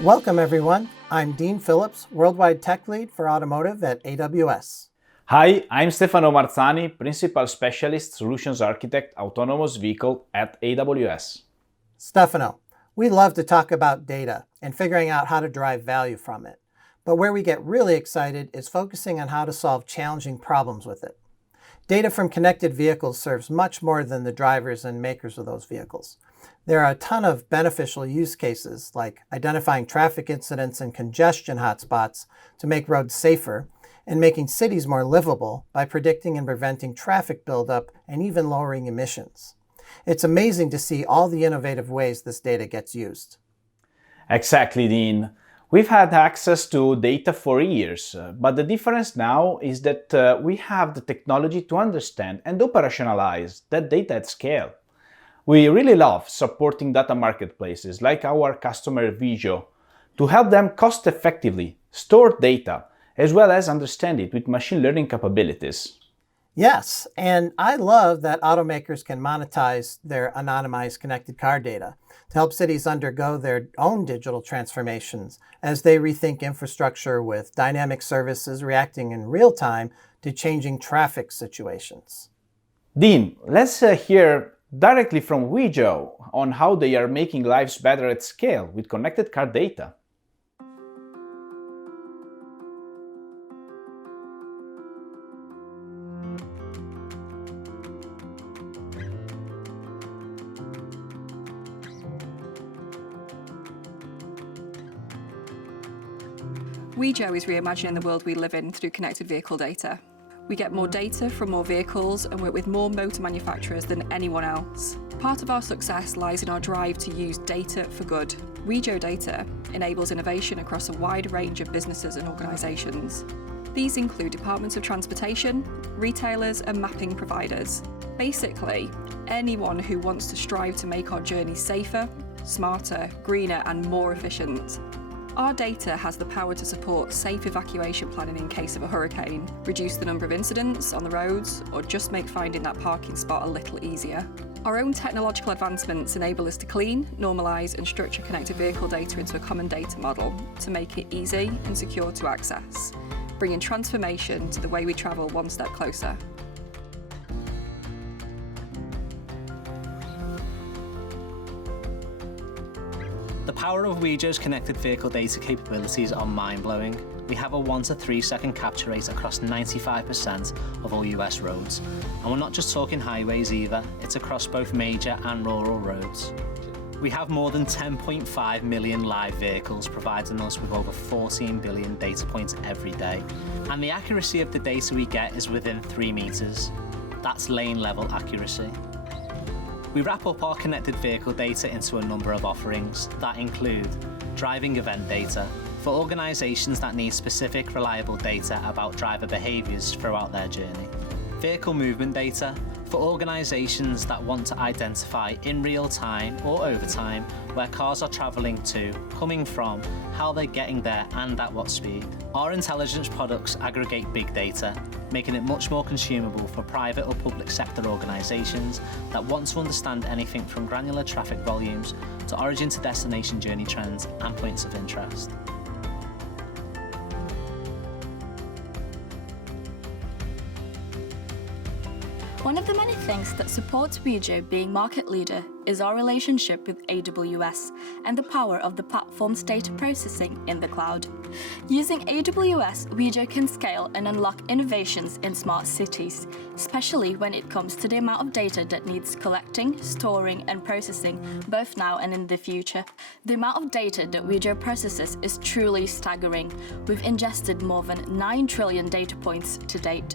Welcome everyone. I'm Dean Phillips, Worldwide Tech Lead for Automotive at AWS. Hi, I'm Stefano Marzani, Principal Specialist Solutions Architect, Autonomous Vehicle at AWS. Stefano, we love to talk about data and figuring out how to derive value from it. But where we get really excited is focusing on how to solve challenging problems with it. Data from connected vehicles serves much more than the drivers and makers of those vehicles. There are a ton of beneficial use cases like identifying traffic incidents and congestion hotspots to make roads safer and making cities more livable by predicting and preventing traffic buildup and even lowering emissions. It's amazing to see all the innovative ways this data gets used. Exactly, Dean. We've had access to data for years, but the difference now is that we have the technology to understand and operationalize that data at scale. We really love supporting data marketplaces like our customer Wejo to help them cost-effectively store data as well as understand it with machine learning capabilities. Yes, and I love that automakers can monetize their anonymized connected car data to help cities undergo their own digital transformations as they rethink infrastructure with dynamic services reacting in real time to changing traffic situations. Dean, let's hear directly from Wejo on how they are making lives better at scale with connected car data. Wejo is reimagining the world we live in through connected vehicle data. We get more data from more vehicles and work with more motor manufacturers than anyone else. Part of our success lies in our drive to use data for good. Wejo data enables innovation across a wide range of businesses and organisations. These include departments of transportation, retailers and mapping providers. Basically, anyone who wants to strive to make our journey safer, smarter, greener and more efficient. Our data has the power to support safe evacuation planning in case of a hurricane, reduce the number of incidents on the roads, or just make finding that parking spot a little easier. Our own technological advancements enable us to clean, normalise and structure connected vehicle data into a common data model to make it easy and secure to access, bringing transformation to the way we travel one step closer. The power of Wejo's connected vehicle data capabilities are mind-blowing. We have a 1 to 3 second capture rate across 95% of all US roads. And we're not just talking highways either, it's across both major and rural roads. We have more than 10.5 million live vehicles, providing us with over 14 billion data points every day. And the accuracy of the data we get is within 3 meters. That's lane level accuracy. We wrap up our connected vehicle data into a number of offerings that include driving event data for organisations that need specific, reliable data about driver behaviours throughout their journey. Vehicle movement data for organisations that want to identify in real time or over time where cars are travelling to, coming from, how they're getting there and at what speed. Our intelligence products aggregate big data, making it much more consumable for private or public sector organisations that want to understand anything from granular traffic volumes to origin to destination journey trends and points of interest. One of the many things that supports Wejo being market leader is our relationship with AWS and the power of the platform's data processing in the cloud. Using AWS, Wejo can scale and unlock innovations in smart cities, especially when it comes to the amount of data that needs collecting, storing and processing both now and in the future. The amount of data that Wejo processes is truly staggering. We've ingested more than 9 trillion data points to date.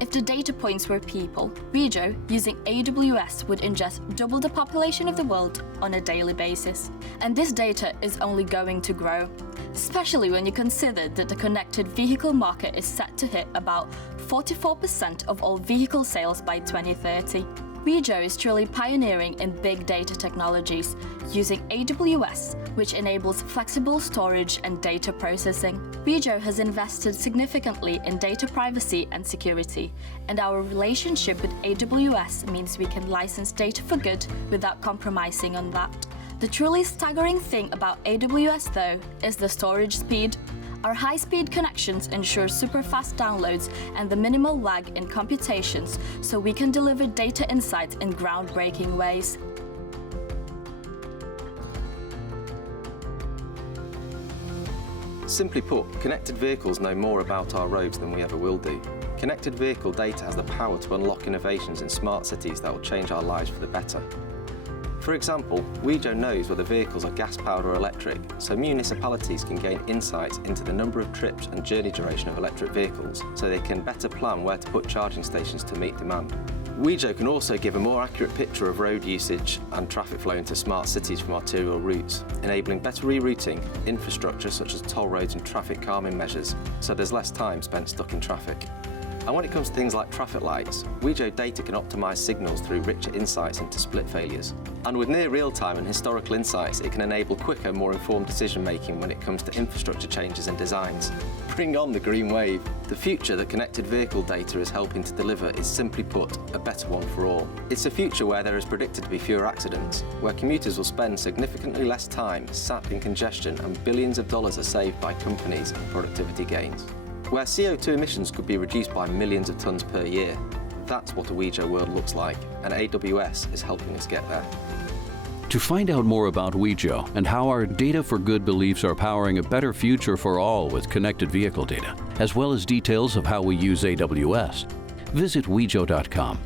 If the data points were people, Wejo, using AWS, would ingest double the population of the world on a daily basis. And this data is only going to grow, especially when you consider that the connected vehicle market is set to hit about 44% of all vehicle sales by 2030. Wejo is truly pioneering in big data technologies, using AWS, which enables flexible storage and data processing. Wejo has invested significantly in data privacy and security, and our relationship with AWS means we can license data for good without compromising on that. The truly staggering thing about AWS though is the storage speed. Our high-speed connections ensure super fast downloads and the minimal lag in computations, so we can deliver data insights in groundbreaking ways. Simply put, connected vehicles know more about our roads than we ever will do. Connected vehicle data has the power to unlock innovations in smart cities that will change our lives for the better. For example, Wejo knows whether vehicles are gas-powered or electric, so municipalities can gain insights into the number of trips and journey duration of electric vehicles, so they can better plan where to put charging stations to meet demand. Wejo can also give a more accurate picture of road usage and traffic flow into smart cities from arterial routes, enabling better rerouting, infrastructure such as toll roads and traffic calming measures, so there's less time spent stuck in traffic. And when it comes to things like traffic lights, Wejo data can optimise signals through richer insights into split failures. And with near real-time and historical insights, it can enable quicker, more informed decision-making when it comes to infrastructure changes and designs. Bring on the green wave. The future that connected vehicle data is helping to deliver is, simply put, a better one for all. It's a future where there is predicted to be fewer accidents, where commuters will spend significantly less time sat in congestion and billions of dollars are saved by companies and productivity gains. Where CO2 emissions could be reduced by millions of tonnes per year. That's what a Wejo world looks like, and AWS is helping us get there. To find out more about Wejo and how our Data for Good beliefs are powering a better future for all with connected vehicle data, as well as details of how we use AWS, visit wejo.com.